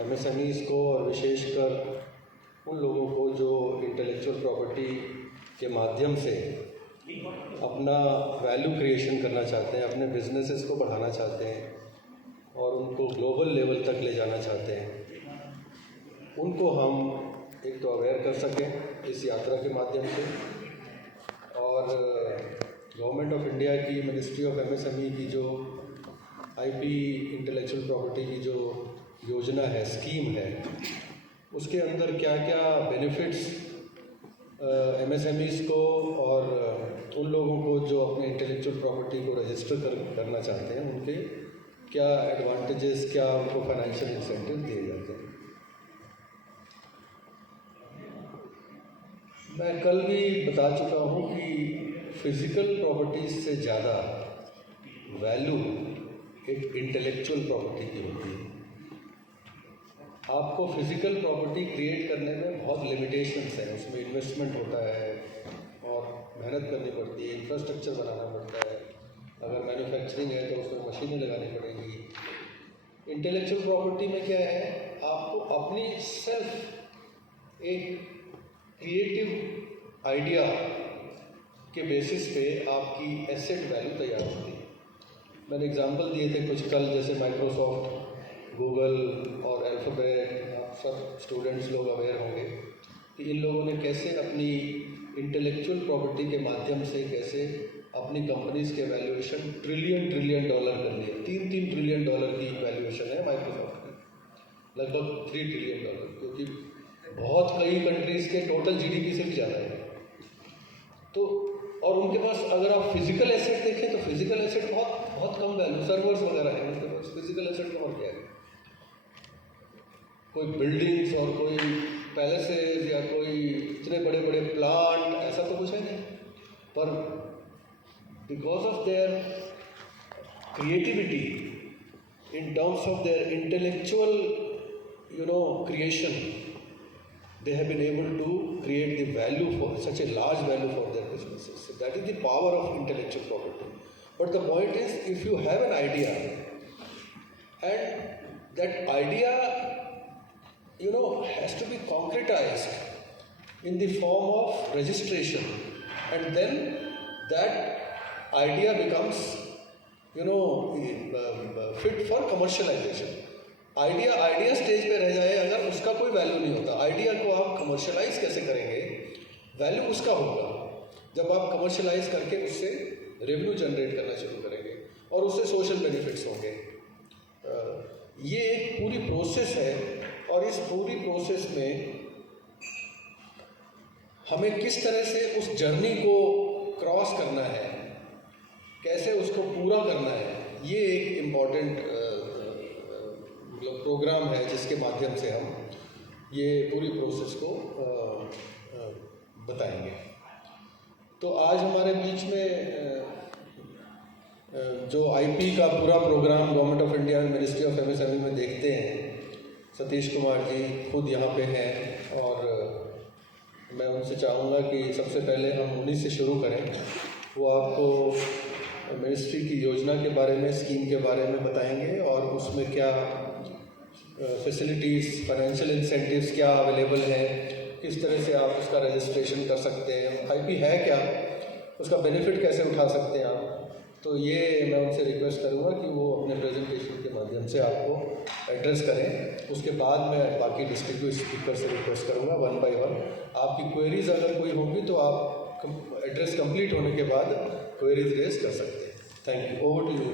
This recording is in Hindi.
एमएसएमईज़ को और विशेषकर उन लोगों को जो इंटेलेक्चुअल प्रॉपर्टी के माध्यम से अपना वैल्यू क्रिएशन करना चाहते हैं, अपने बिजनेसेस को बढ़ाना चाहते हैं और उनको ग्लोबल लेवल तक ले जाना चाहते हैं, उनको हम एक तो अवेयर कर सकें इस यात्रा के माध्यम से। और गवर्नमेंट ऑफ इंडिया की मिनिस्ट्री ऑफ एमएसएमई की जो आईपी इंटेलेक्चुअल प्रॉपर्टी की जो योजना है, स्कीम है, उसके अंदर क्या क्या बेनिफिट्स एमएसएमईज़ को और उन लोगों को जो अपने इंटेलेक्चुअल प्रॉपर्टी को रजिस्टर करना चाहते हैं, उनके क्या एडवांटेजेस, क्या उनको फाइनेंशियल इंसेंटिव दिए जाते हैं। मैं कल भी बता चुका हूँ कि फिज़िकल प्रॉपर्टीज़ से ज़्यादा वैल्यू एक इंटेलेक्चुअल प्रॉपर्टी की होती है। आपको फिज़िकल प्रॉपर्टी क्रिएट करने में बहुत लिमिटेशंस हैं, उसमें इन्वेस्टमेंट होता है और मेहनत करनी पड़ती है, इंफ्रास्ट्रक्चर बनाना पड़ता है। अगर मैन्युफैक्चरिंग है तो उसमें मशीनें लगानी पड़ेंगी। इंटेलेक्चुअल प्रॉपर्टी में क्या है, आपको अपनी सेल्फ एक क्रिएटिव आइडिया के बेसिस पे आपकी एसेट वैल्यू तैयार होती है। मैंने एग्जांपल दिए थे कुछ कल, जैसे माइक्रोसॉफ्ट, गूगल और अल्फ़ाबेट। आप सब स्टूडेंट्स लोग अवेयर होंगे कि इन लोगों ने कैसे अपनी इंटेलेक्चुअल प्रॉपर्टी के माध्यम से कैसे अपनी कंपनीज़ के वैल्यूएशन ट्रिलियन डॉलर कर लिए। 3 ट्रिलियन डॉलर की वैल्यूएशन है माइक्रोसॉफ्ट की, लगभग 3 ट्रिलियन डॉलर, क्योंकि बहुत कई कंट्रीज़ के टोटल जीडीपी से भी ज़्यादा है। तो और उनके पास अगर आप फिजिकल एसेट देखें तो फिजिकल एसेट बहुत कम वैल्यू, सर्वर्स वगैरह है उनके पास। फिजिकल एसेट में और क्या है, कोई बिल्डिंग्स और कोई पैलेसेस या कोई इतने बड़े बड़े प्लांट, ऐसा तो कुछ है नहीं। पर because of their creativity in terms of their intellectual creation, they have been able to create the value for such a large value for their businesses. So that is the power of intellectual property. But the point is, if you have an idea and that idea has to be concretized in the form of registration, and then that idea becomes fit for commercialization. Idea stage पे रह जाए अगर, उसका कोई वैल्यू नहीं होता। आइडिया को आप कमर्शलाइज कैसे करेंगे, वैल्यू उसका होगा जब आप कमर्शलाइज करके उससे रेवेन्यू जनरेट करना शुरू करेंगे और उससे सोशल बेनिफिट्स होंगे। ये एक पूरी प्रोसेस है और इस पूरी प्रोसेस में हमें किस तरह से उस जर्नी को क्रॉस करना है, कैसे उसको पूरा करना है, ये एक इम्पॉर्टेंट प्रोग्राम है जिसके माध्यम से हम ये पूरी प्रोसेस को बताएंगे। तो आज हमारे बीच में जो आईपी का पूरा program government of India ministry of MSME में देखते हैं, सतीश कुमार जी खुद यहाँ पे हैं और मैं उनसे चाहूँगा कि सबसे पहले हम उन्हीं से शुरू करें। वो आपको मिनिस्ट्री की योजना के बारे में, स्कीम के बारे में बताएंगे और उसमें क्या फैसिलिटीज़, फाइनेंशियल इंसेंटिव्स क्या अवेलेबल हैं, किस तरह से आप उसका रजिस्ट्रेशन कर सकते हैं, आईपी है क्या, उसका बेनिफिट कैसे उठा सकते हैं आप। तो ये मैं उनसे रिक्वेस्ट करूँगा कि वो अपने प्रेजेंटेशन के माध्यम से आपको एड्रेस करें। उसके बाद मैं बाकी डिस्ट्रिक्ट स्पीकर से रिक्वेस्ट करूँगा वन बाय वन। आपकी क्वेरीज अगर कोई होंगी तो आप एड्रेस कंप्लीट होने के बाद क्वेरीज रेज कर सकते हैं। Thank you. Over to you.